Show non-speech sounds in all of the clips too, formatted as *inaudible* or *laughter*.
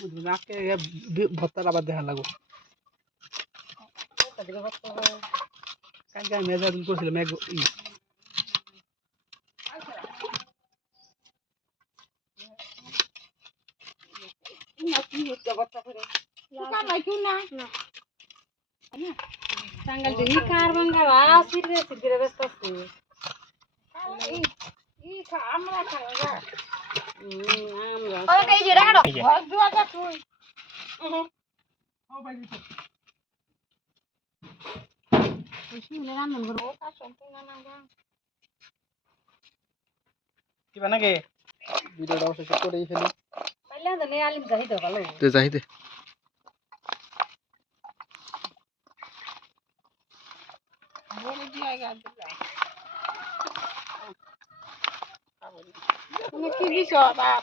বুঝলি আজকে ভত্তার আবার দেখা লাগবো কালকে আমি মেজা দিন করছিলাম এক ই টাঙ্গাল দিনি কার বাঙ্গা বা সিরবে সিরবে ব্যস্ত আছে আমরা শুনে রান্না করবো কিবা নাকি ভিডিওটা অবশেষে করেই ফেলি পাইলে তো নেই আলিম যাই তো ভালো তো যাইতে তুমি কি দিছ বাপ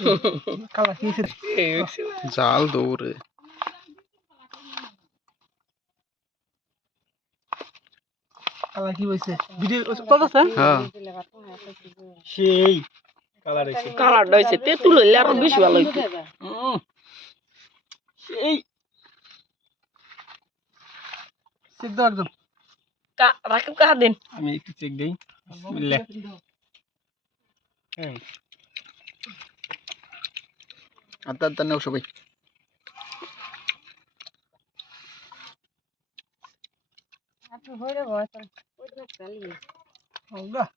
*laughs* জাল দৌড়ে। কালা কি হয়েছে ভিডিও কত আছে হ্যাঁ। সেই কালার হয়েছে। কালারটা হয়েছে তেঁতুল হইলে আরও বেশি ভালো হইতো। সেই। চেক দাও একদম। কা- রাকিব কাহা দিন। আমি একটু চেক দেই। বিসমিল্লাহ। হ্যাঁ। અત્યારે તને આવશો ભાઈ આટલું હોય રે વાસણ ઓલા